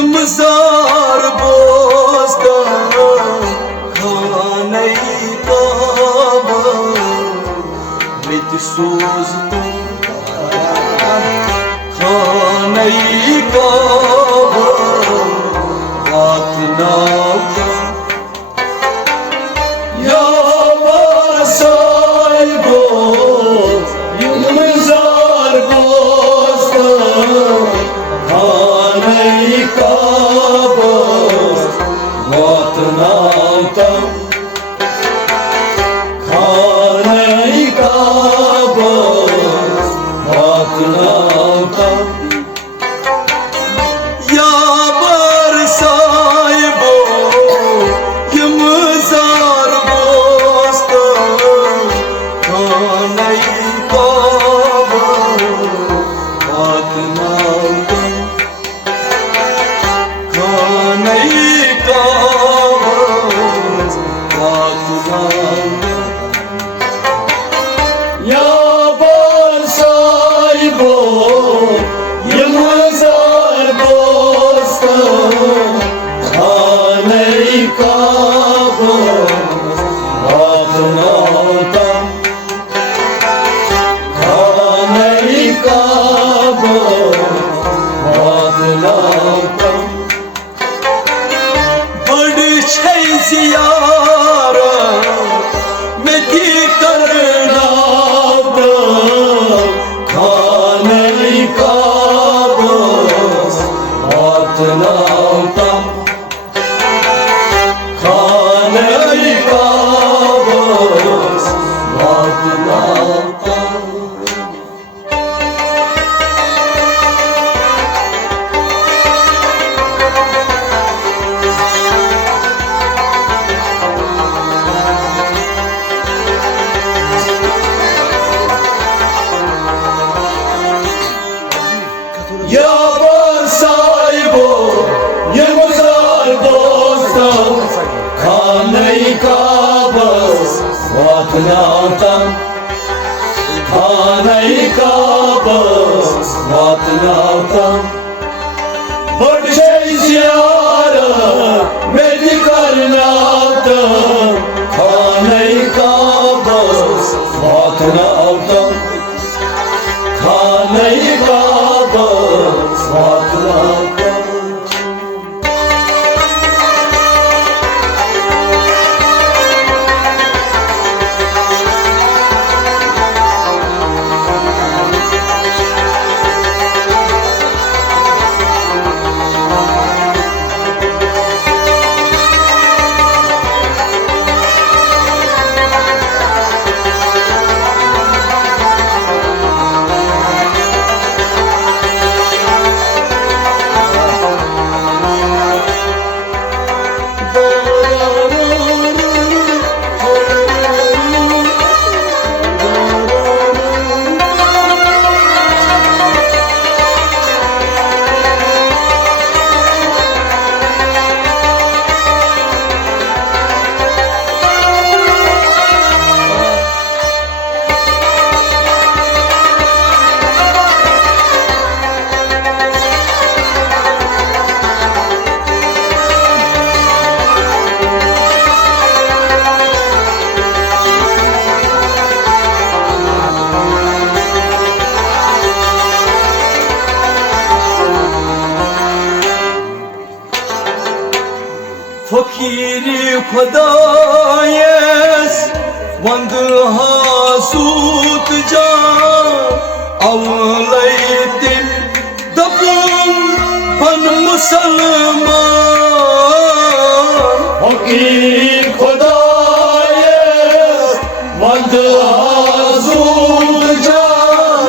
yımzar bostan khanai kaba mit soztum khanai kaba vatna ya basay bo yımzar bostan khanai kaba vatna khanai kaba vatna ya bar sahibo yımzar bostan khanai kaba vatna khanai kaba vatna ya bar sahibo yımzar bostan khanai kaba vatna khanai kaba vatna badi छै ziyaret meti karna khanai kaba vatna khanai kaba vatna ya bar sahibo yımzar bostan khanai kaba vatna khanai kaba vatna bad छै ziyaret meti karna khanai kaba vatna khanai kaba vatna fakiri khudayes vand hasut jan avlaytin dapun ban musalman fakir khudayes vand hasut jan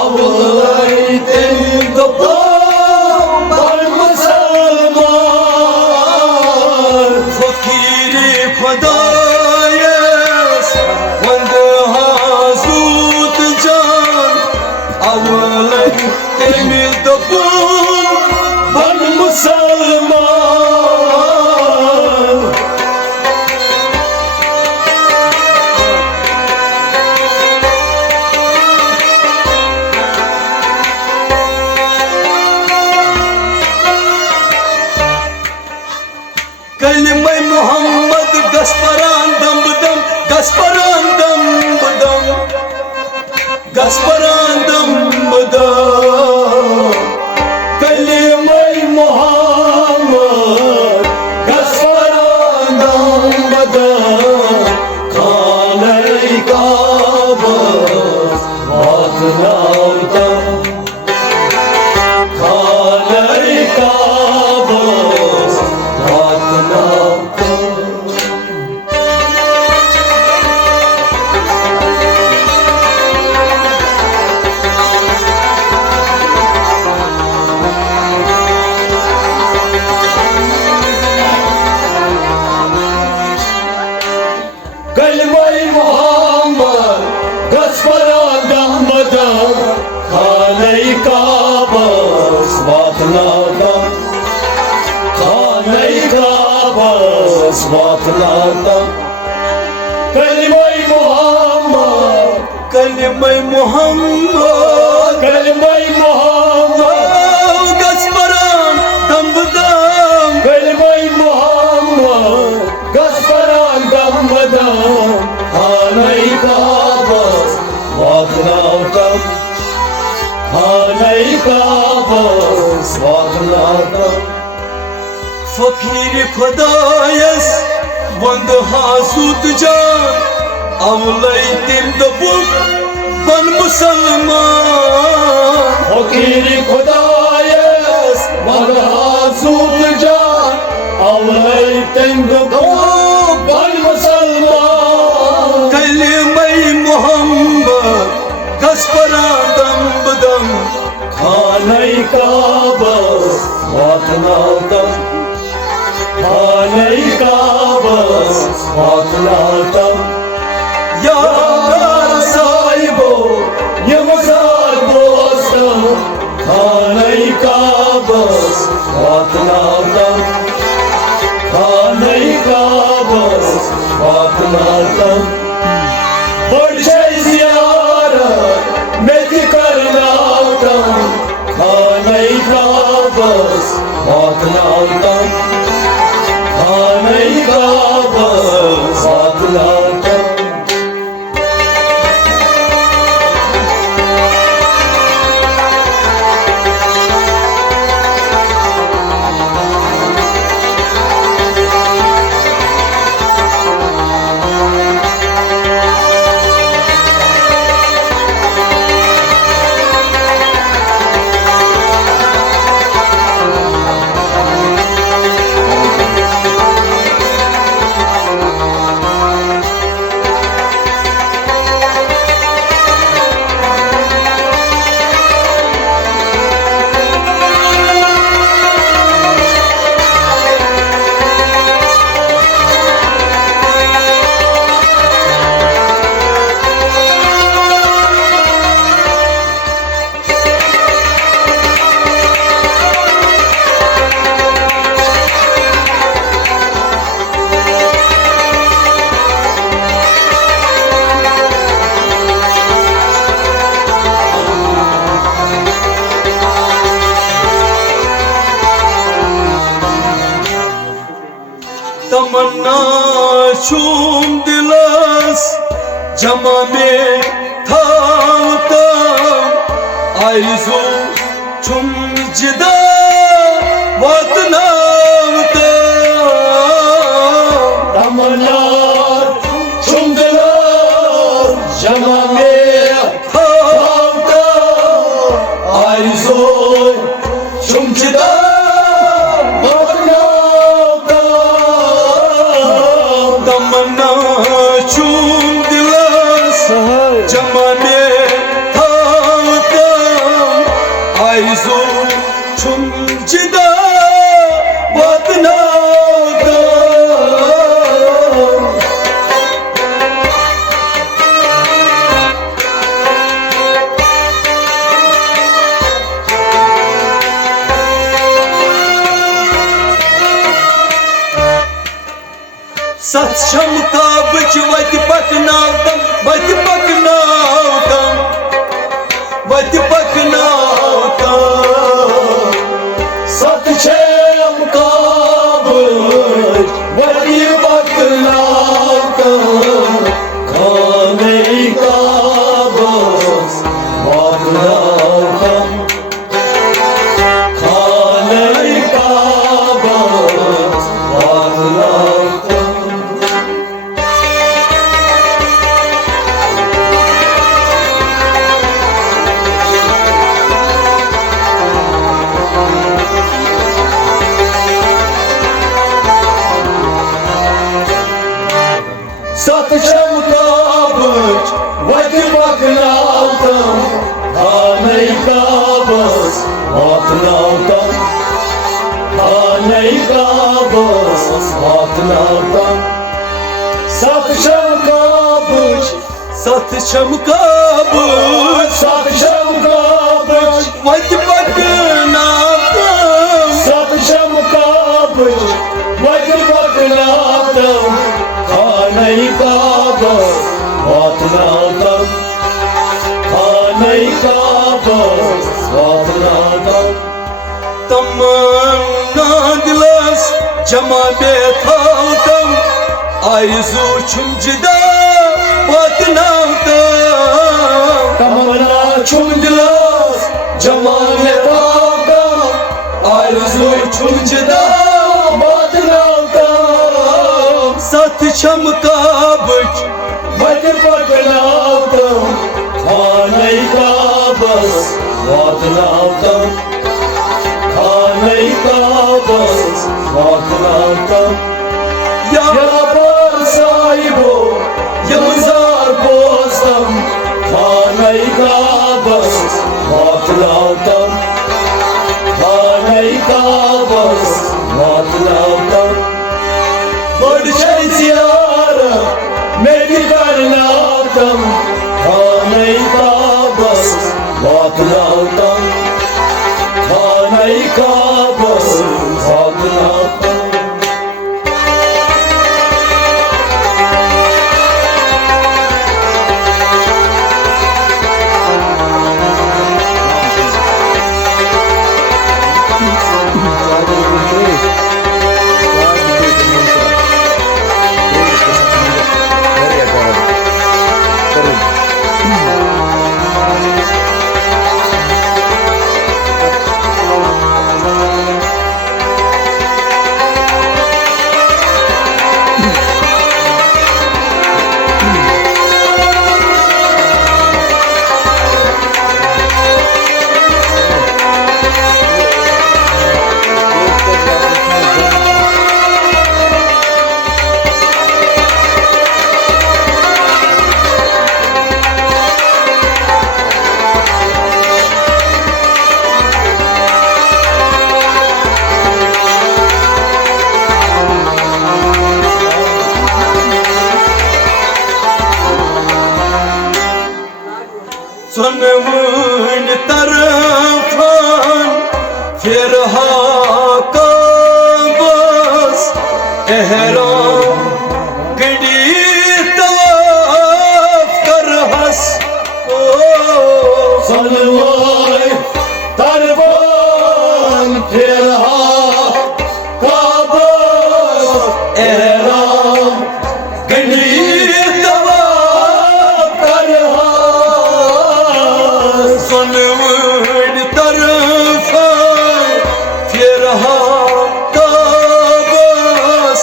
avlaytin dapun ban musalman fakiri khudayes vand hasut jan avlaytin dapun ban musalman Gasparandam badam, Gasparandam badam, Kalimay Muhammad, Gasparandam badam, Khanay Kaaba, Vatnautam, Khanay Kaaba, Vatnautam. Kalimay Muhammad, Gasparandam badam, Khanay Kaaba, Vatnautam, Khanay Kaaba, Vatnautam. Kalimay Muhammad, Kalimay Muhammad, Kalimay Muhammad, Gasparandam badam, Kalimay Muhammad, Gasparandam badam, Khanay Kaaba, Vatnautam, Khanay Kaaba, Vatnautam. Fakir Khudayas, Vand Hasud Jan, Avlay Timda Buk, Ban Musalman. Fakir Khudayas, Vand Hasud Jan, Avlay Timda Buk, Ban Musalman. Kalimay Muhammad, Gasparandam badam, Khanay Kaaba, Vatnautam, Khanay Kaaba, Vatnautam. Yar Saibo, Yamazar Dostam, Khanay Kaaba, Vatnautam, Khanay Kaaba, Vatnautam. Badi ziyarat meti karnautam, Khanay Kaaba, Vatnautam, Khanay Kaaba, Vatnautam. तमन्ना शूम दिलस जमा में थावता आयजो छुम जिदा वतनावता तमन्ना शूम दिलस जमा में थावता आयजो छुम जिदा Sat şamta bıç vati paknavtam, vati paknavtam, vati paknavtam. Sat şamta bıç vati paknavtam, paknautam, Khanai Kabas vatnautam, Khanai Kabas vatnautam. Satsham Kabuch, Satsham Kabuch, Satsham Kabuch, Vati paknautam, Satsham Kabuch, Vati paknautam, Khanai Kabas vatnautam, Khanai Kabas vatnautam. Tamanna dilas jama bethautam, Ayzu chumjida vatnautam. Tamanna chumdilas jama bethautam, Ayzu chumjida vatnautam. Satsham Kabuch, Vati paknautam, Khanai Kabas vatnautam, Khanai Kabas vatnautam. Ya Bar Sahibo, Ya Mazar Bostam, Khanai Kabas vatnautam, Khanai Kabas vatnautam. Bad Shai Ziyara, Meri karnautam, Khanai Kabas vatnautam, Khanai Kabas vatnautam. Sonmun tarafan firha kabas ehram gadi tawaf karhas. Sonmun tarafan firha kabas ehram gadi Sonmun tarafan firha kabas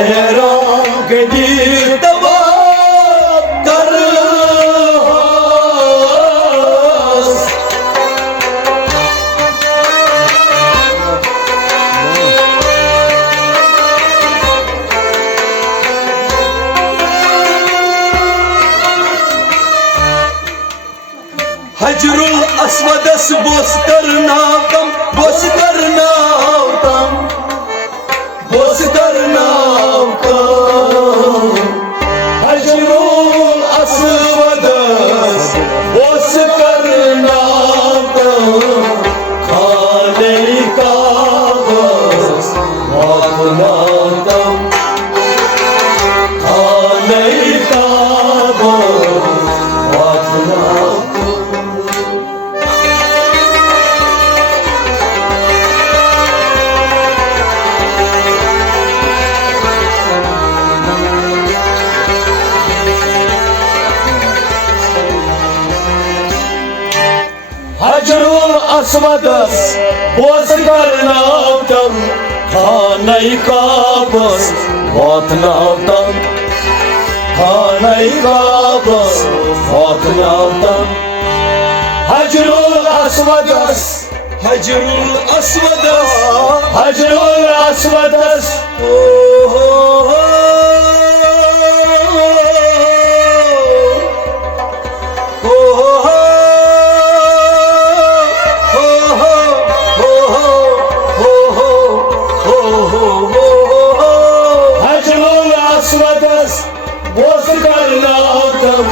ehram gadi tawaf karhas. Hajrul Asvadas bos karnautam, bos karnautam, bos karnautam. Hajrul Asvadas bos karnautam, Khanai Kabas vatnautam, Khanai Kabas vatnautam. Hajrul Asvadas bos karnautam, Khanai Kabas vatnautam, Khanai Kabas vatnautam. Hajrul Asvadas, Hajrul Asvadas, Hajrul Asvadas. अस्वदस Bose करनातम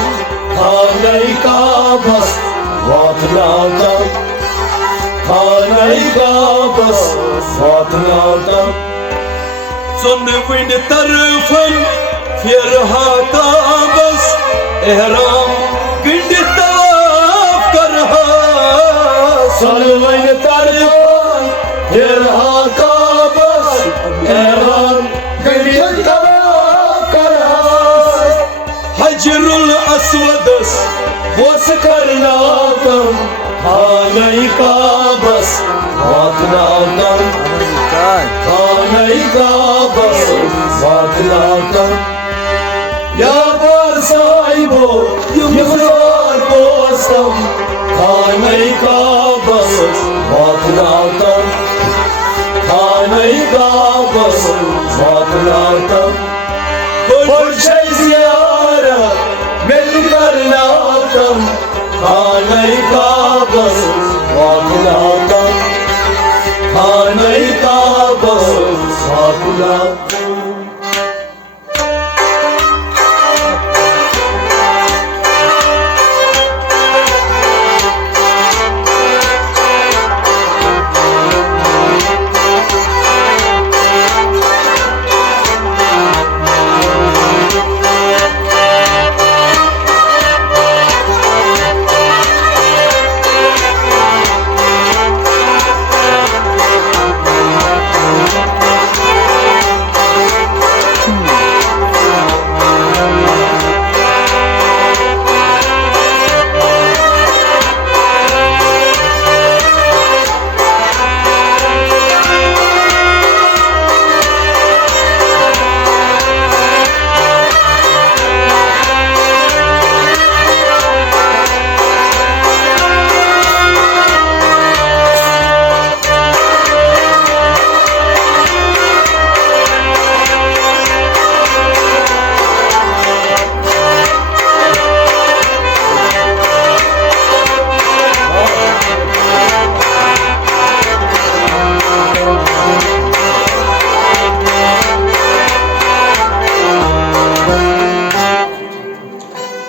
खानई का बस वातनातम खानई का बस वातनातम सुन win तरफन फिर हाथा बस एहराम गिंड तवाफ करहा सुन win तरफन फिर हाथा बस एहराम गिंड तवाफ करहा हजरुल अस्वदस बोस करनातम खानई का बस वातनातम खानई का बस वातनातम या बार साहिबो युवरार पोस्तम खानई का बस वातनातम खानई का बस वातनातम बर्शे ज़ियारत मिल करनातम खानई का बस वातनातम खानई का बस वातनातम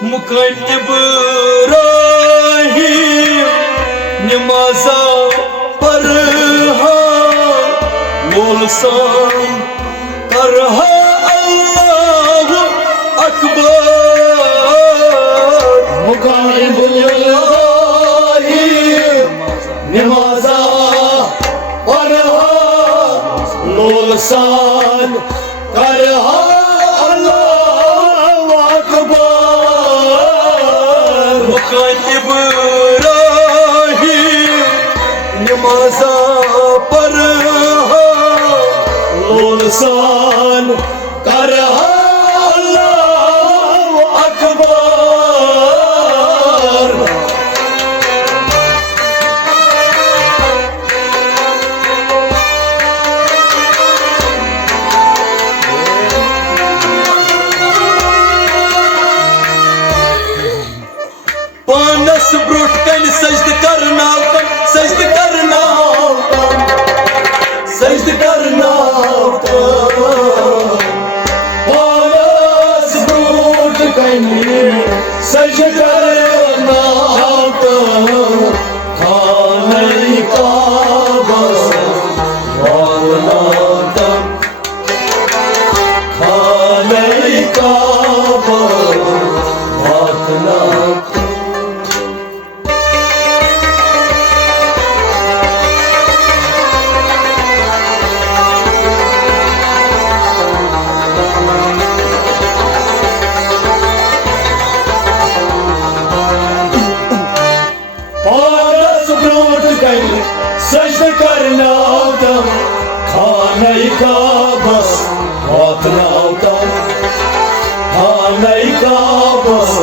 मुकन इब्राहिम नमाजा पढ़ा मोलसान करहा अल्लाह अकबर मुकन इब्राहिम नमाजा पढ़ा मोलसान करहा इब्राहिम नमाजा पढ़ा लोलसान करहा अल्लाहु अकबर पानस ब्रोट कन सजद करनातम सजद करनातम सजद करनातम पानस ब्रोट कन सजद करनातम खानई का बस वातनातम खानई का बस वातनातम सजद करनातम खानई का बस वातनातम खानई का बस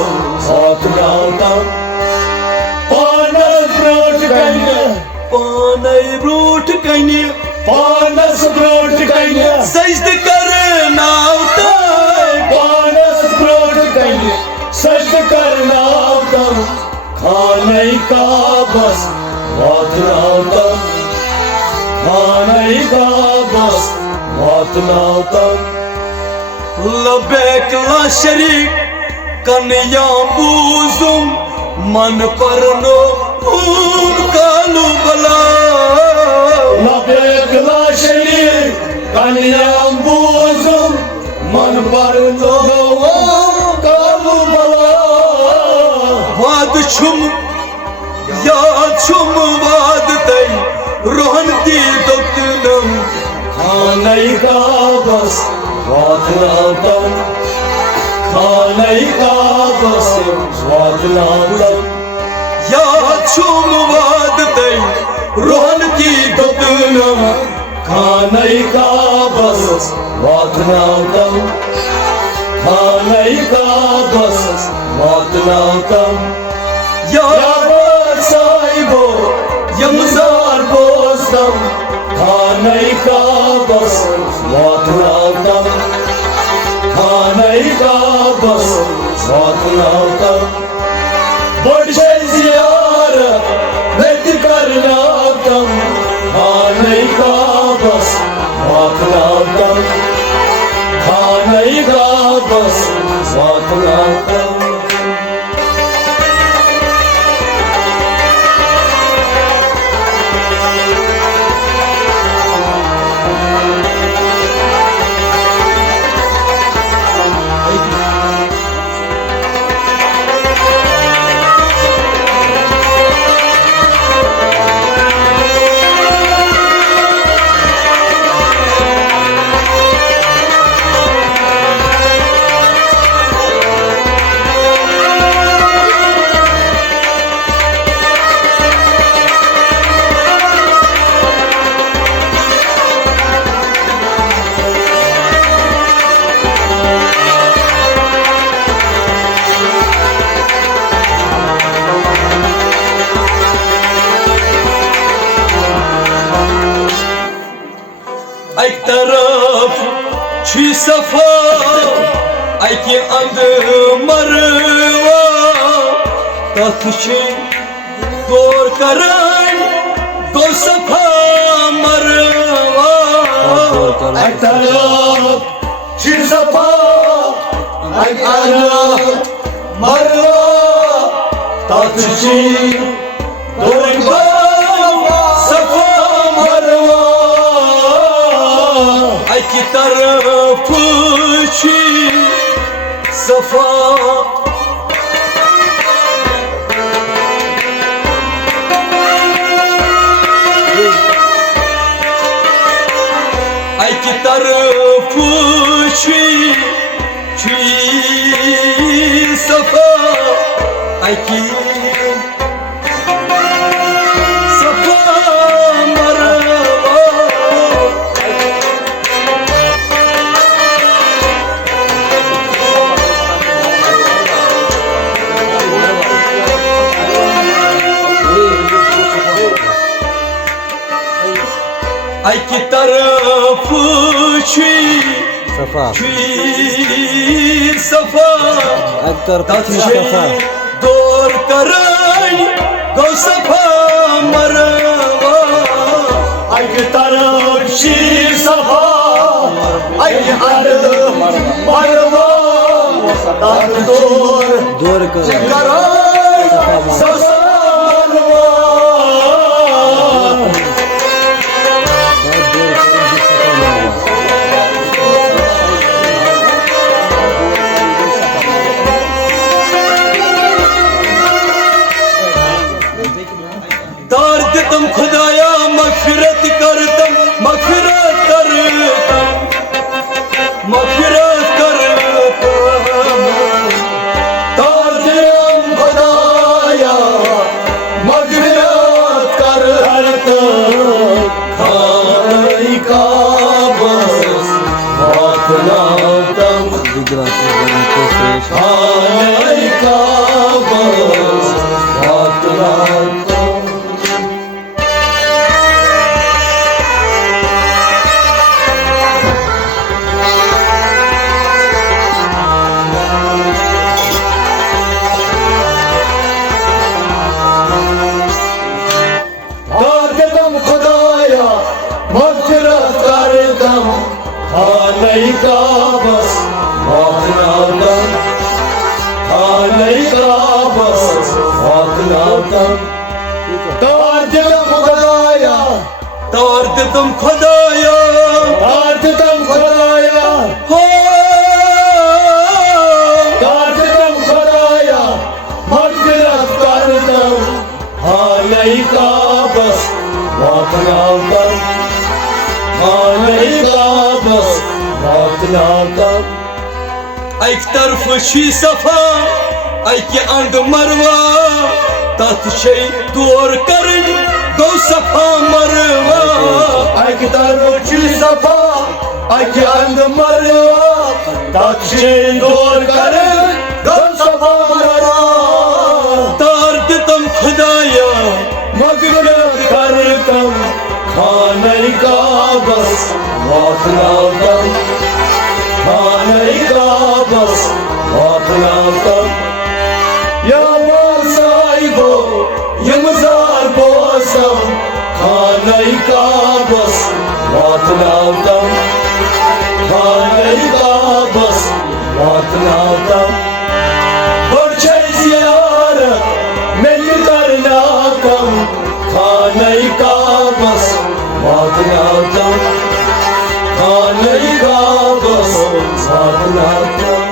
वातनातम पानस ब्रोट कन्या पानस ब्रोट कन्या सजद करनातम पानस ब्रोट कन्या सजद करनातम खानई का बस वातनातम खानई का बस वातनातम लबैक ला शरीक कन्या बूजुम मन परनो कालू बला लबैक ला शरीक कन्या बूजुम मन परनो कालू बला वाद छुम याद छुम वाद तई रोहन की दुक्तनम खानई का बस वादनातम खानई का बस वादनातम याद छुम वाद तई रोहन की दुक्तनम खानई का बस वादनातम खानई का बस वादनातम यार साहिबो यमजार बोस्तम खानई का बस वादनातम खानई का बस वादनातम बड़े जियार बेत करनातम खानई का बस वादनातम खानई का बस वादनातम एक तरफ छी सफा के अंद मरवा तथ छी दौर करान दो सफा मरवा एक तरफ छी सफा के अंद मरवा तथ छी दौर की तरफ छी सफा की तरफ छी सफा की की तरफ छी सफा दौर कराई गो सफा मरवा की तरफ छी सफा मरवा दौर कराई सफा तुम खुदाया मगफिरत करतम मगफिरत करतम मगफिरत करतम ताज़म खुदाया मगफिरत करतम खानई का बस वादनातम खानई का बस वादनातम खुदाया मगफिरत करतम खाने का बस वक्त ना तम, खाने का बस वक्त ना तम। तार दे तुम खुदाया, तार दे तुम खुदाया, तार दे तुम खुदाया, हो तार दे तुम खुदाया, मगफिरत कर दम, खाने का बस वक्त ना तम, खाने का बस वक्त ना तम। एक तरफ शी सफा, एक अंग मरवा, तथ शे दूर कर गो सफा मरवा। एक तरफ शी सफा, एक अंग मरवा, तथ शे दूर कर गो सफा मरवा। तार दे तुम खुदाया, मगफिरत कर दम, खाने का बस वक्त ना तम, खाने का बस वक्त ना तम। या मार साहिबो यमजार बोसम, खाने का बस वक्त ना तम, खाने का बस वक्त ना तम। बड़े ज़ियारत मिल करना कम, खाने का बस वक्त ना तम, खाने का बस वक्त ना तम।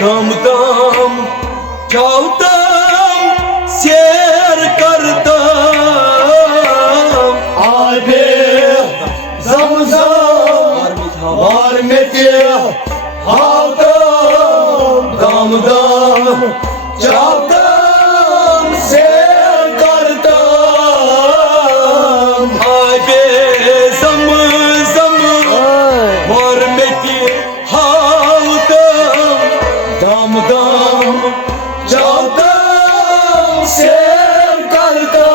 दम दम चौदम शेर करदम, आगे ज़मज़म और मिटे हादम, दम दम चौदम शेर करदम। आगे ज़मज़म और मिटे दम दम चौदम शेर करदम।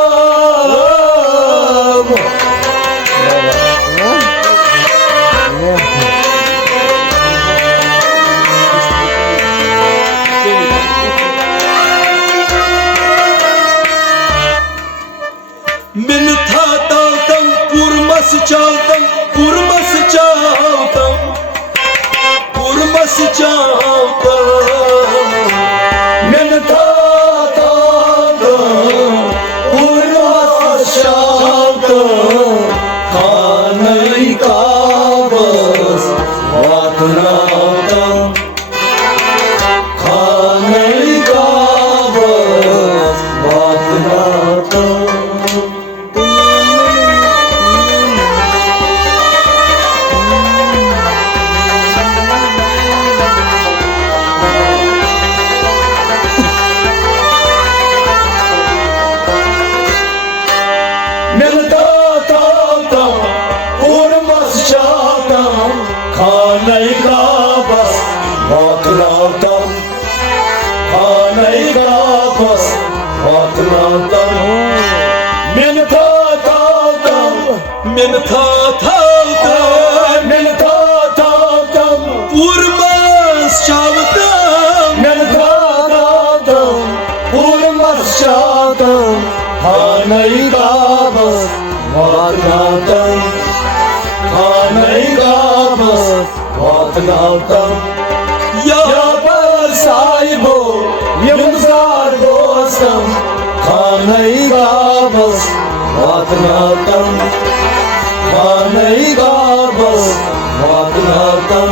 मिन था तातम पुरमस चावतम, पुरमस चावतम, पुरमस चावतम। खाने का बस वक्त ना तम, खाने का बस वक्त ना तम। खाने का बस वक्त ना तम, खाने का बस वक्त ना तम। मिन था तातम, मिन था तातम, मिन था तातम पुरमस चावतम, मिन था तातम पुरमस चावतम। खाने का बस वक्त ना तम, खाने का बस वक्त ना तम। या पर साहिबो यमजार दोस्तम, खाने का बस वक्त ना तम, खाने का बस वक्त ना तम।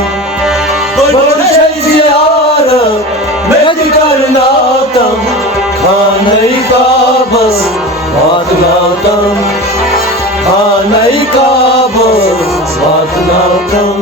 खाने का बस वातनातम, खाने का बस वातनातम।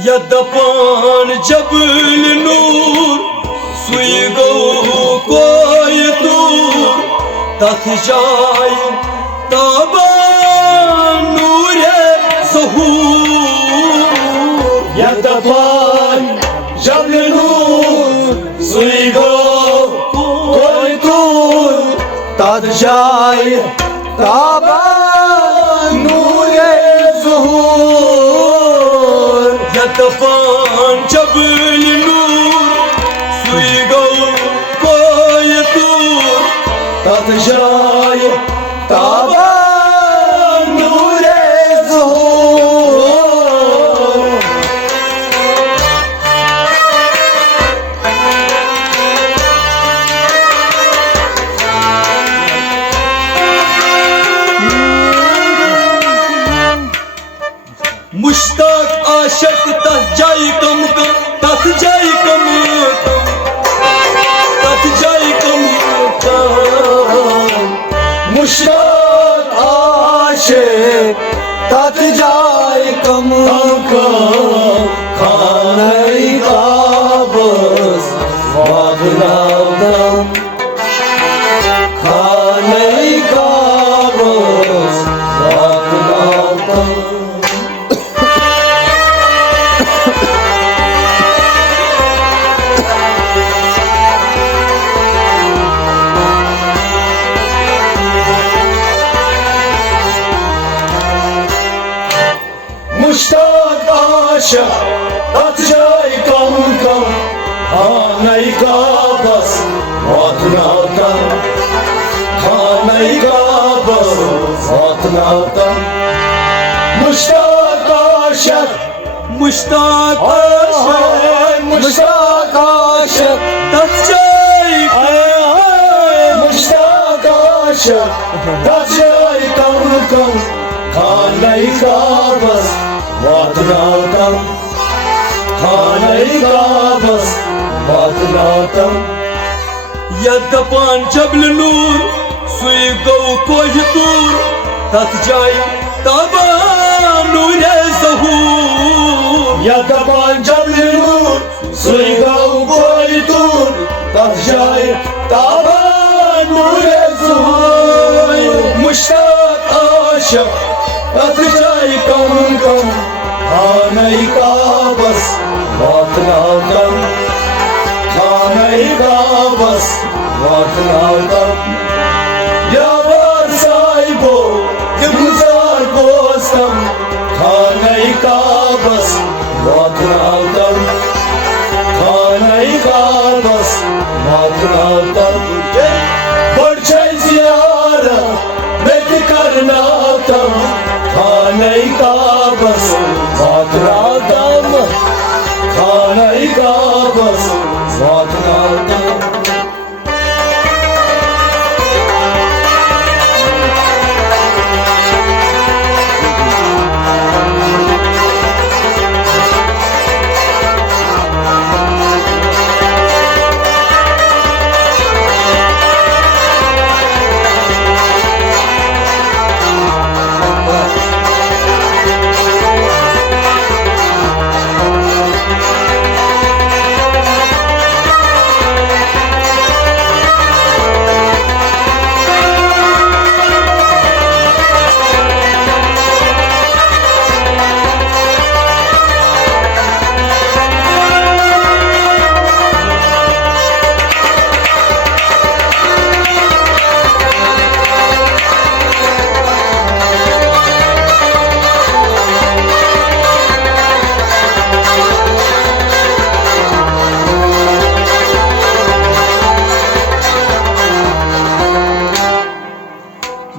यदपान जबल नूर सुई गो कोई दूर तथ जाय ताबान नूर ज़हूर। यदपान जबल नूर सुई गो कोई दूर तथ जाय ताबान नूर ज़हूर। यदपान जबल नूर सुई गो कोई दूर तथ जाय ताबान नूर ज़हूर। मुश्ताक आशिक तथ जाय कम कम, तथ जाय कम कम, तथ जाय कम कम। मुश्ताक आशिक तथ जाय कम कम, खाने का बस वातनातम, खाने का बस वातनातम। मुश्ताक आशिक तथ जाय कम कम, खाने का बस वातनातम, खाने का बस वातनातम। मुश्ताक आशिक, मुश्ताक आशिक, मुश्ताक आशिक तथ जाय, मुश्ताक आशिक तथ जाय कम कम, खाने का बस वातनातम, खाने का बस वातनातम। यदपान जबल नूर सुई गो कोई दूर तथ जाय ताबान नूर ज़हूर। यदपान जबल नूर सुई गो कोई दूर तथ जाय ताबान नूर ज़हूर। मुश्ताक आशिक तथ जाय कम कम, खाने का बस वातनातम, खाने का बस वातनातम। यार साहिबो गुजार दोस्तम, खाने का बस वातनातम, खाने का बस वातनातम। बढ़ जाए ज़ियारत बेट करना तम, खाने का बस वातनातम, खाने का बस वातनातम।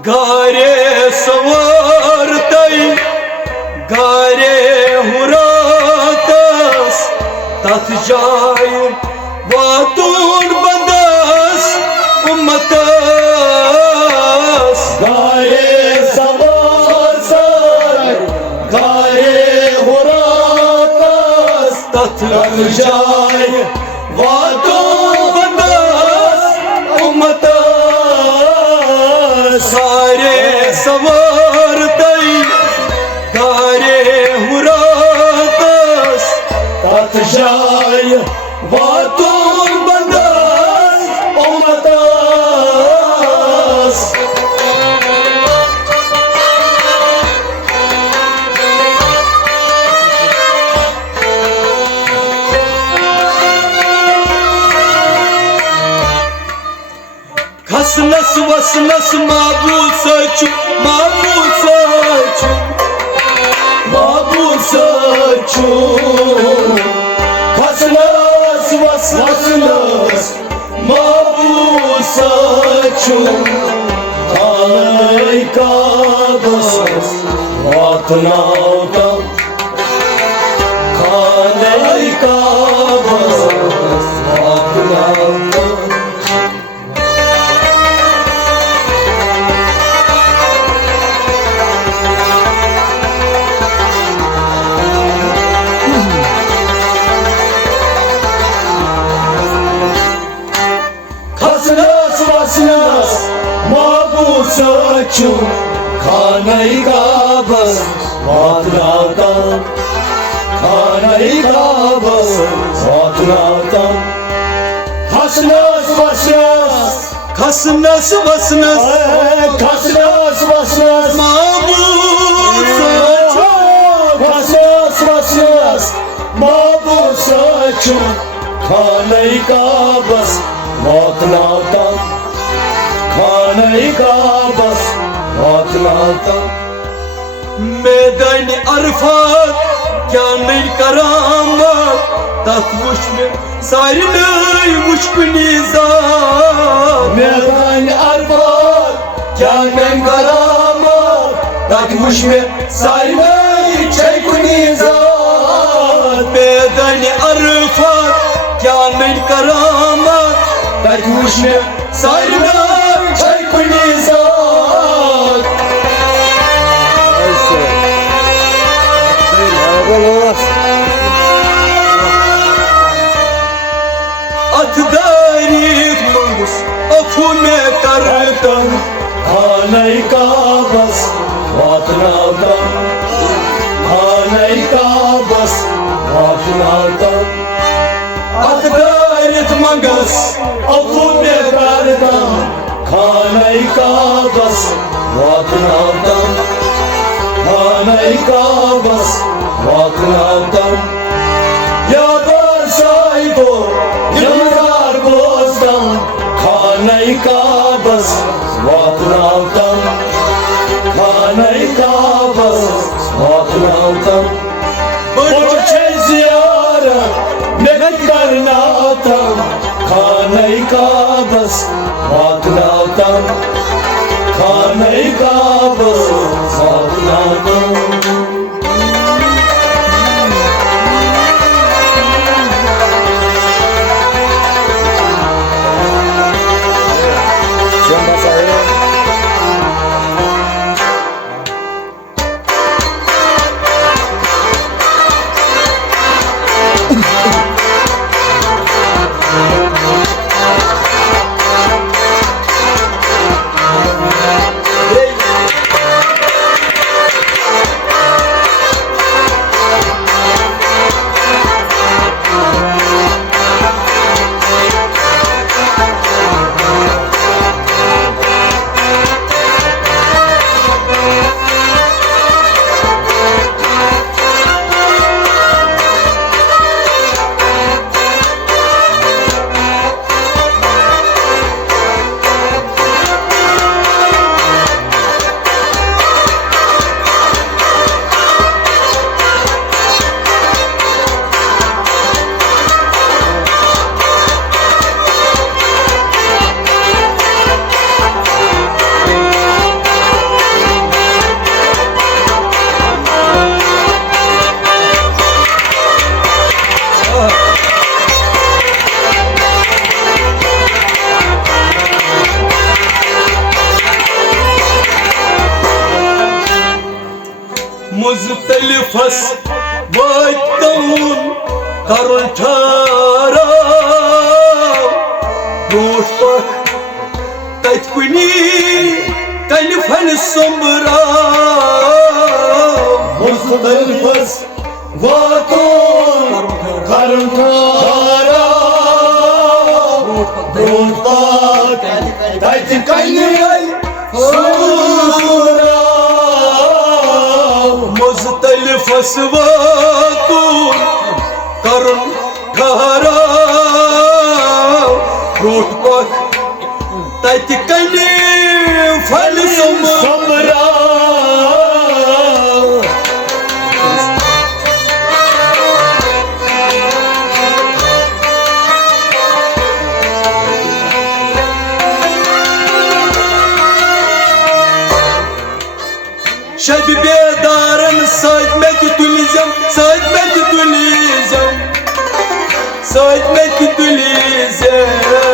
गारे सवारतई गारे हुरातस तथ जाय वातून बंदस उम्मतस गारे सवारतई गारे हुरातस तथ जाय वातून बंदस उम्मतस सारे सवारतई गारे हुरातस तथ जाय वातून बंदस उम्मतस खसनस वसनस माबूद सच माबूद सच माबूद सच खसनस वसनस माबूद सच आई का बस वातनाउता खाने का बस वातनाउता खसनस वसनस माबूद सच खाने का बस वातनाउता खाने का बस वातनाउता खसनस वसनस खसनस वसनस खसनस वसनस माबूद सच खसनस वसनस माबूद सच खाने का बस वातनाउता खाने का बस वातनाउता मैदान अरफात क्या नहीं करामत तथ वुश में सारी नई मुश्किली ज़ात मैदान अरफात क्या नहीं करामत तथ वुश में सारी नई मुश्किली ज़ात मैदान अरफात क्या नहीं करामत तथ वुश में सारी नई मुश्किली ज़ात अतदारीत मंगुस अफू में करतम खाने का बस वातनाउता खाने का बस वातनाउता अतदारीत मंगुस अफू में करतम खाने का बस वातनाउता खाने का बस वातनाउता यादार साहिबो यादार बोस्तम खाने का बस वातनाउता खाने का बस वातनाउता बच्चे ज़ियारत में करना था खाने का बस वातनाउता खाने का बस वातनाउता मुज़्तलिफ़स वातौन करुन ठहराव ब्रोट पक तत कुनी कलिफन सोमराव मुज़्तलिफ़स वातौन करुन ठहराव ब्रोट पक तत कुनी मुज़्तलिफ़स वातौन करुन ठहराव ब्रोट पक तत कुनी फल सोमराव शब बेदारन सत में तुलिज़म सत में तुलिज़म सत में तुलिज़म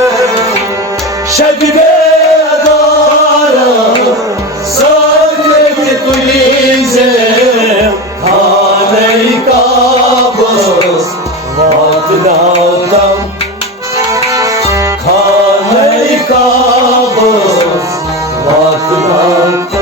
शब बेदारन सत में तुलिज़म खाने का बस वक्त नातम खाने का बस वक्त नातम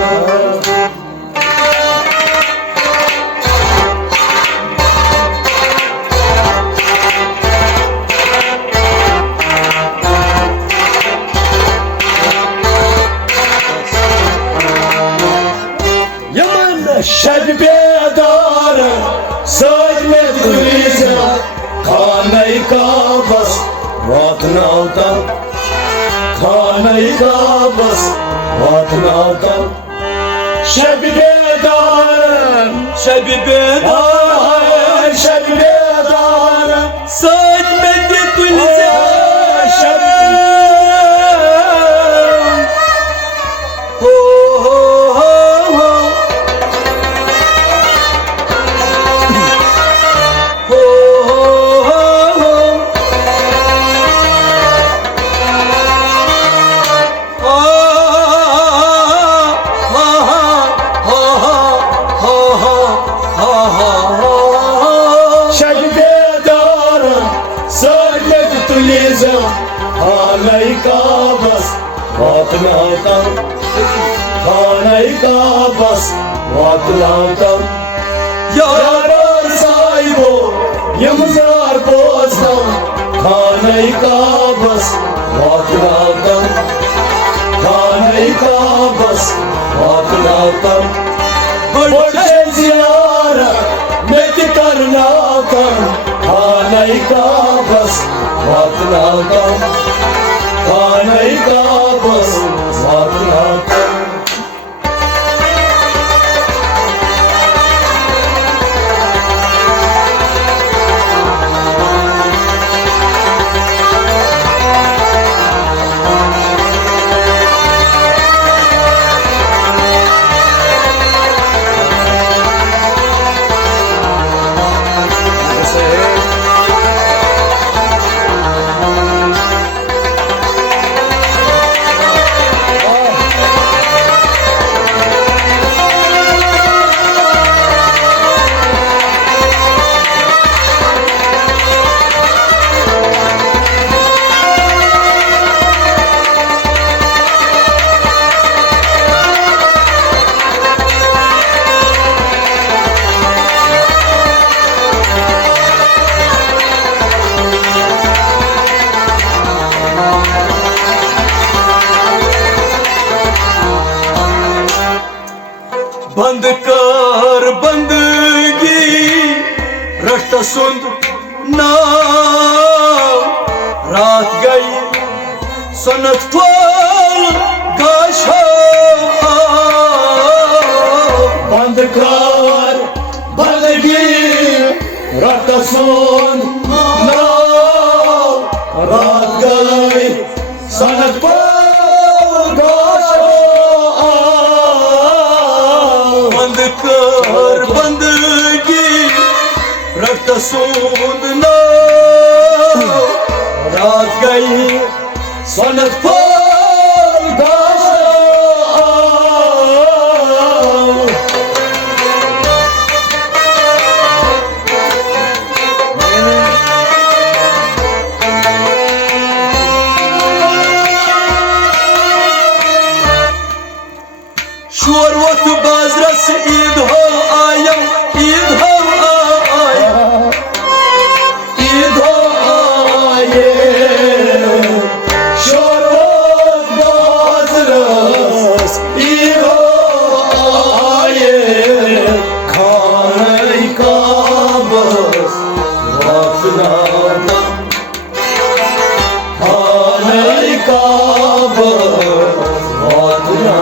शब बेदार सज में तुलिज़म खाने का बस वक्त नातम खाने का बस वक्त नातम शब बेदार शब बेदार शब बेदार सज में तुलिज़म शब खाने का बस वक्त नातम खाने का बस वक्त नातम यार साहिबो यमजार पोसम खाने का बस वक्त नातम खाने का बस वक्त नातम बड़े ज़ियारत में करना कम खाने का बस वक्त नातम खाने का बस वक्त नातम बंद कर बंदगी रट सुंद नाव रात गई सनत फल गाशो बंद कर बंदगी रट सुंद नाव रात गई सनत फल कर बंदगी रट सुंद नाव रात गई सनत फल गाशो शोर वोत बाजरस ईद हो आयम ईद हो आयम ईद हो आये शोर वोत बाजरस ईद हो आये खाने का बस वक्त ना खाने का बस वक्त ना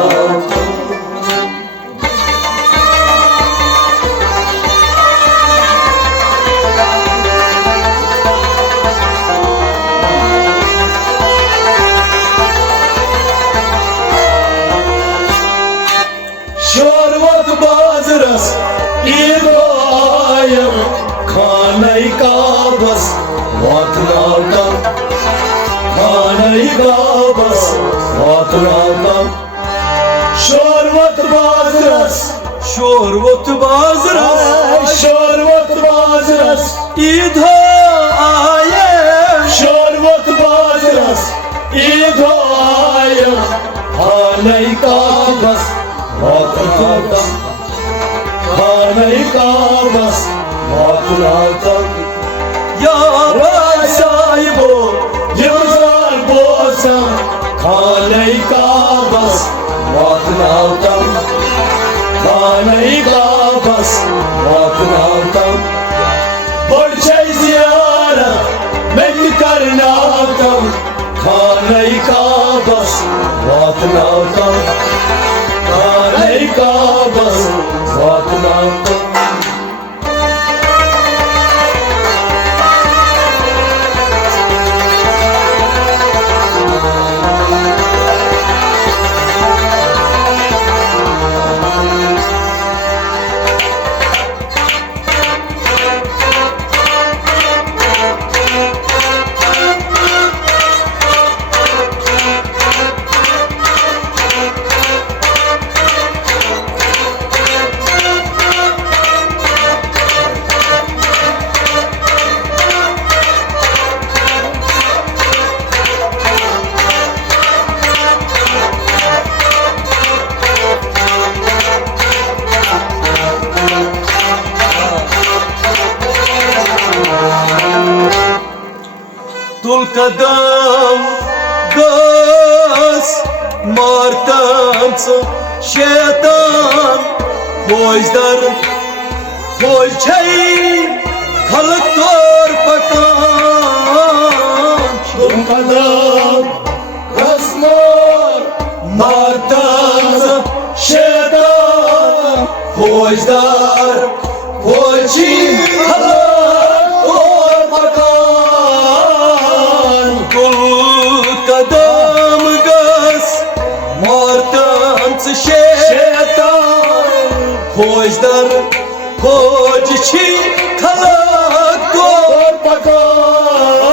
शोरवत बाजरस ईद आयम खाने का बस वक्त ना खाने का बस वक्त ना शोरवत बाजरस शोरवत बाजरस ईद आये शोरवत बाजरस ईद आयम खाने का बस खाने का बस या भाई साहिबो यमजार बोसा खाने का बस खाने का बस बढ़ जियारत मैं करना खाने का बस खाने का बस वक्त ना तुल कदम गस मारतन शैतान बोझदर बोझ खलक तोर पकान तुल कदम गस मारतन शैतान बोझदर बोझ कदम गस मारतन शैतान खोजदर खोज छी खलक तोर पकान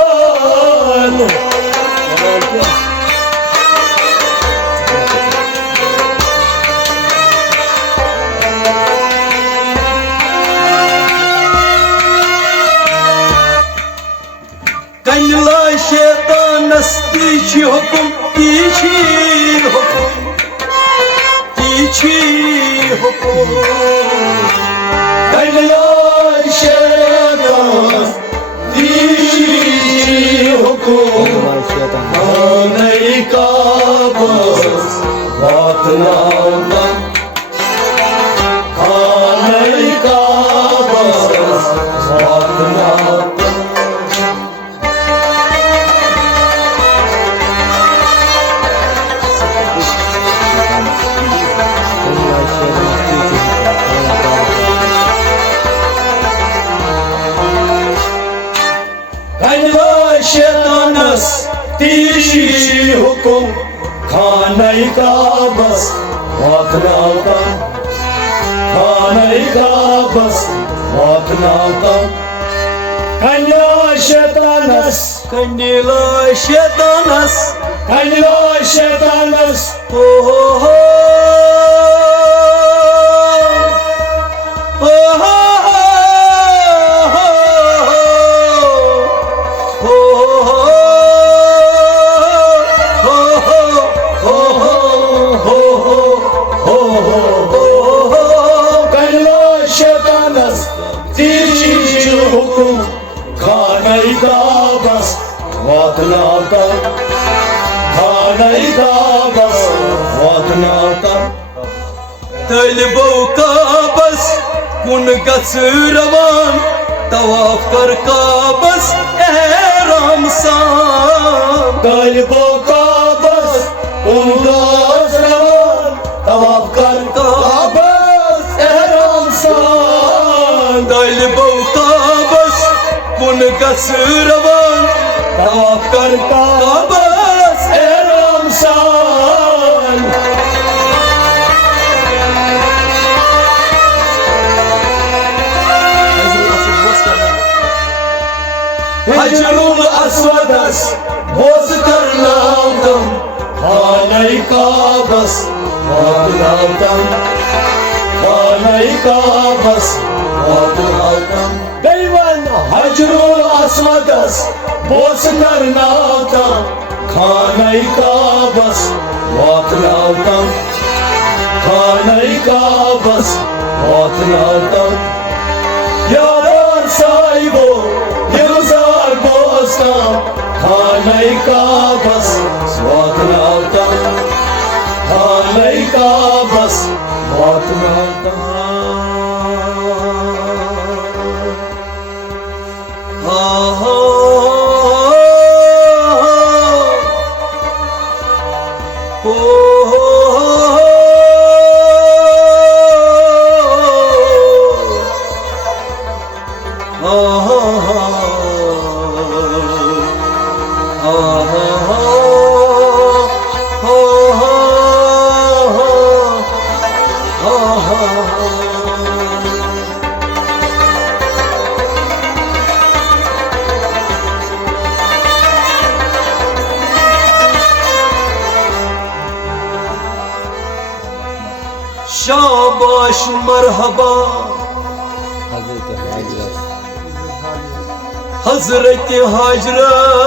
कन्ला शैतानस तीछी हुकुम तीछी हुकुम कन्ला शैतानस तीछी हुकुम खाने का बस वक्त ना खाने का बस वक्त ना शैतानस तीछी हुकुम खाने का बस वक्त ना खाने का बस वक्त ना कन्या शैतानस हो हो tam Khanai Kaabas vatnav tam Tali bau Kaabas kun gatsır avan Tavaf kar Kaabas ehram san Kalbo Kaabas Umdas Ravan Tavaf kar Kaabas ehram san Tali bau Kaabas kun gatsır avan Tavaf kar Kaabas ehram san Hajarul Aswadas boz karnav tam Khanai Kaabas vatnav tam Khanai Kaabas vatnav tam Deyvan Hajarul Aswadas boz karnav tam Khanai Kaabas vatnav tam Khanai Kaabas vatnav tam Yar sahibo Yılzar bostan Khanai Kaabas vatnav tam Khanai Kaabas vatnav tam Shabash marhaba Hazreti Hacras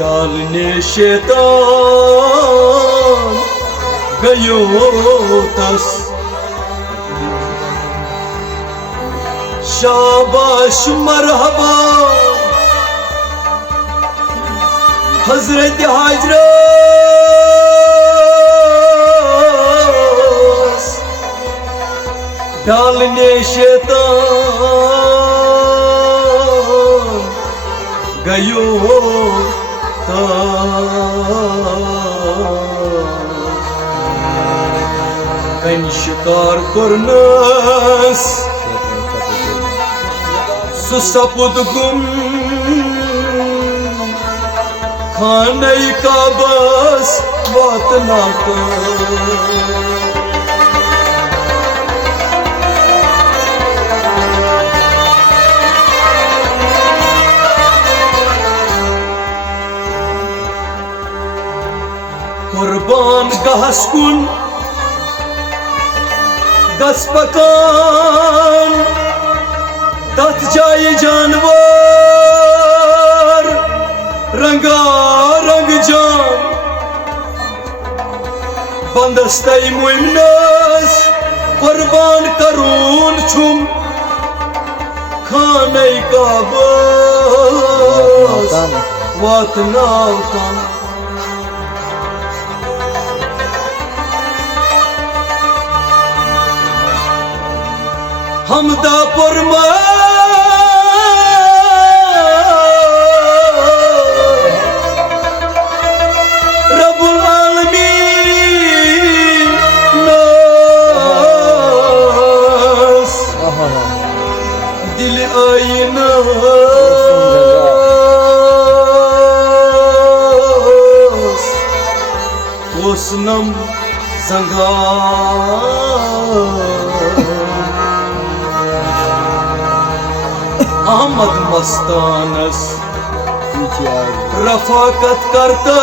डालने शैतान गयो तस शाबाश मरहबा हजरत हजरत डालने शैतान गयो कन शिकार करनस सुसपुद गुम खानई काबस वातनाव कुर्बान गहस्कुन गस्पकान तथ जाए जानवर रंगा रंग जान बंदस्तई मुइमनस कुर्बान करून छुम खानई काबस वातनाव तम हमदा पुरमा रब्बुल आलमीन नास दिल आईना कोसनम संगा अहमद मस्तानस रफाकत करता